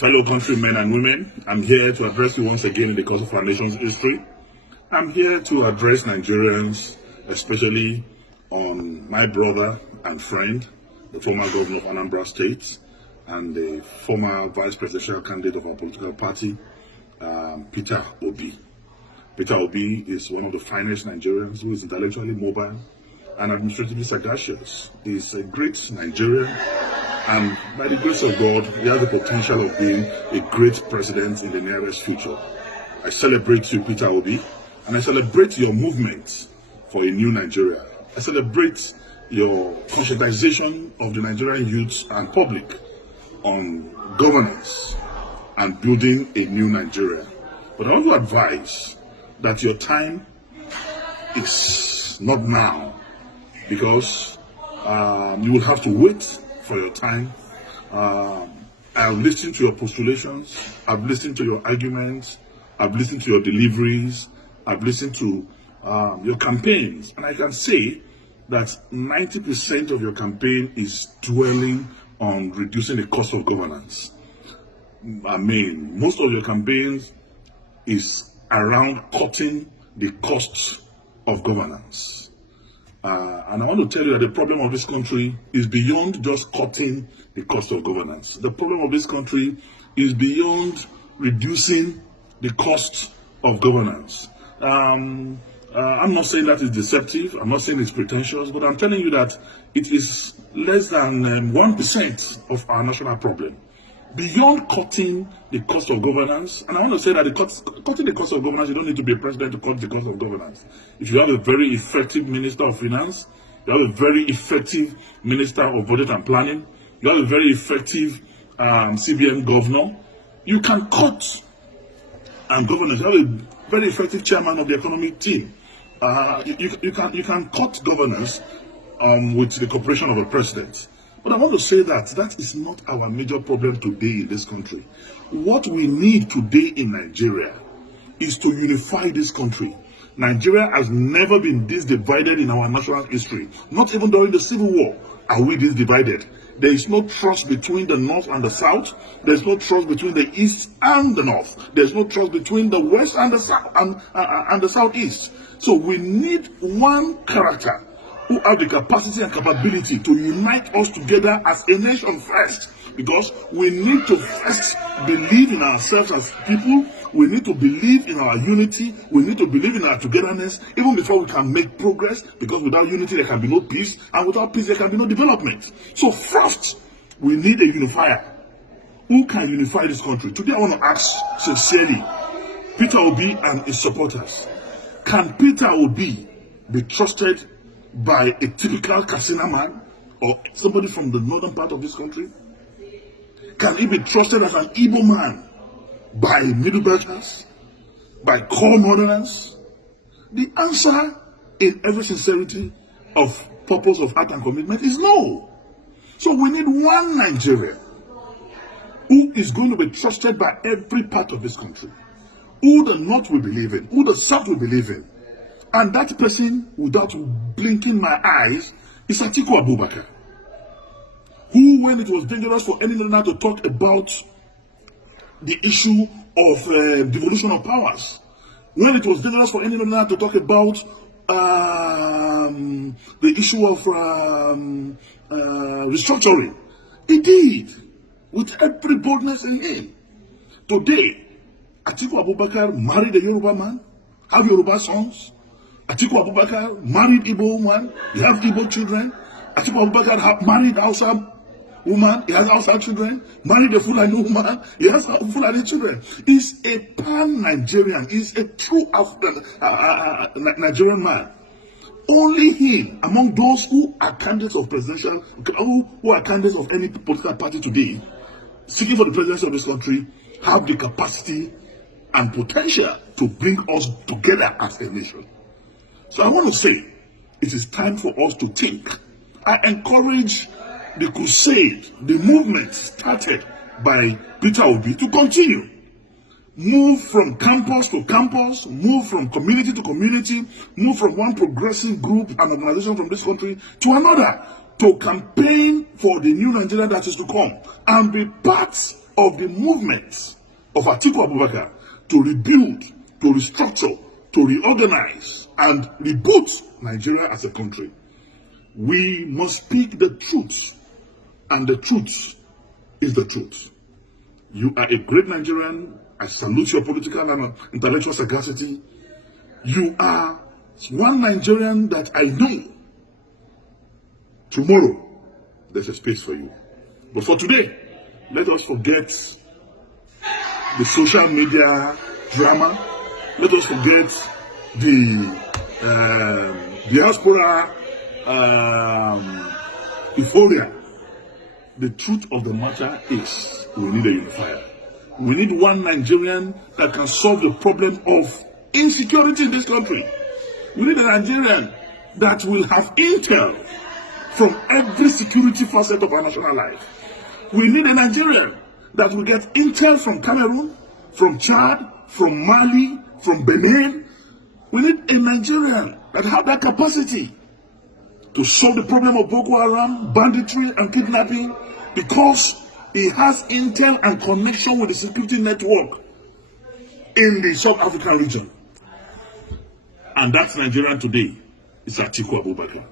Fellow countrymen and women, I'm here to address you once again in the course of our nation's history. I'm here to address Nigerians, especially on my brother and friend, the former governor of Anambra State, and the former vice presidential candidate of our political party, Peter Obi. Peter Obi is one of the finest Nigerians who is intellectually mobile and administratively sagacious. He's a great Nigerian, and by the grace of God, he has the potential of being a great president in the nearest future. I celebrate you, Peter Obi, and I celebrate your movement for a new Nigeria. I celebrate your conscientization of the Nigerian youth and public on governance and building a new Nigeria. But I want to advise that your time is not now, because you will have to wait for your time. I've listened to your postulations, I've listened to your arguments, I've listened to your deliveries, I've listened to your campaigns, and I can say that 90% of your campaign is dwelling on reducing the cost of governance. I mean, most of your campaigns is around cutting the costs of governance. And I want to tell you that the problem of this country is beyond just cutting the cost of governance. The problem of this country is beyond reducing the cost of governance. I'm not saying that it's deceptive, I'm not saying it's pretentious, but I'm telling you that it is less than 1% of our national problem. Beyond cutting the cost of governance, and I want to say that cutting the cost of governance, you don't need to be a president to cut the cost of governance. If you have a very effective Minister of Finance, you have a very effective Minister of Budget and Planning, you have a very effective CBN governor, you can cut governance. You have a very effective chairman of the economic team. You can cut governance with the cooperation of a president. But I want to say that that is not our major problem today in this country. What we need today in Nigeria is to unify this country. Nigeria has never been this divided in our national history. Not even during the Civil War are we this divided. There is no trust between the North and the South. There is no trust between the East and the North. There is no trust between the West and the South and the Southeast. So we need one character who have the capacity and capability to unite us together as a nation first, because we need to first believe in ourselves as people. We need to believe in our unity. We need to believe in our togetherness, even before we can make progress, because without unity there can be no peace, and without peace there can be no development. So first, we need a unifier. Who can unify this country? Today I want to ask sincerely Peter Obi and his supporters, can Peter Obi be trusted by a typical Katsina man or somebody from the northern part of this country? Can he be trusted as an Igbo man by Middle Belters, by core moderners? The answer, in every sincerity of purpose, of heart and commitment, is no. So we need one Nigeria who is going to be trusted by every part of this country, who the North will believe in, who the South will believe in. And that person, without blinking my eyes, is Atiku Abubakar, who, when it was dangerous for any leader to talk about the issue of devolution of powers, when it was dangerous for any leader to talk about the issue of restructuring, he did, with every boldness in him. Today, Atiku Abubakar married a Yoruba man, have Yoruba sons. Atiku Abubakar married Igbo woman, he has Igbo children. Atiku Abubakar married Hausa woman, he has Hausa children. Married a Fulani woman, he has Fulani children. He's a pan-Nigerian, he's a true African Nigerian man. Only him, among those who are candidates of presidential, who are candidates of any political party today, seeking for the presidency of this country, have the capacity and potential to bring us together as a nation. So I want to say, it is time for us to think. I encourage the crusade, the movement started by Peter Obi to continue. Move from campus to campus, move from community to community, move from one progressive group and organization from this country to another, to campaign for the new Nigeria that is to come, and be part of the movement of Atiku Abubakar to rebuild, to restructure, to reorganize, and reboot Nigeria as a country. We must speak the truth, and the truth is the truth. You are a great Nigerian. I salute your political and intellectual sagacity. You are one Nigerian that I know. Tomorrow, there's a space for you. But for today, let us forget the social media drama. Let us forget the diaspora euphoria. The truth of the matter is we need a unifier. We need one Nigerian that can solve the problem of insecurity in this country. We need a Nigerian that will have intel from every security facet of our national life. We need a Nigerian that will get intel from Cameroon, from Chad, from Mali, from Benin. We need a Nigerian that has that capacity to solve the problem of Boko Haram, banditry, and kidnapping, because he has intel and connection with the security network in the South African region. And that's Nigerian today. It's Atiku Abubakar.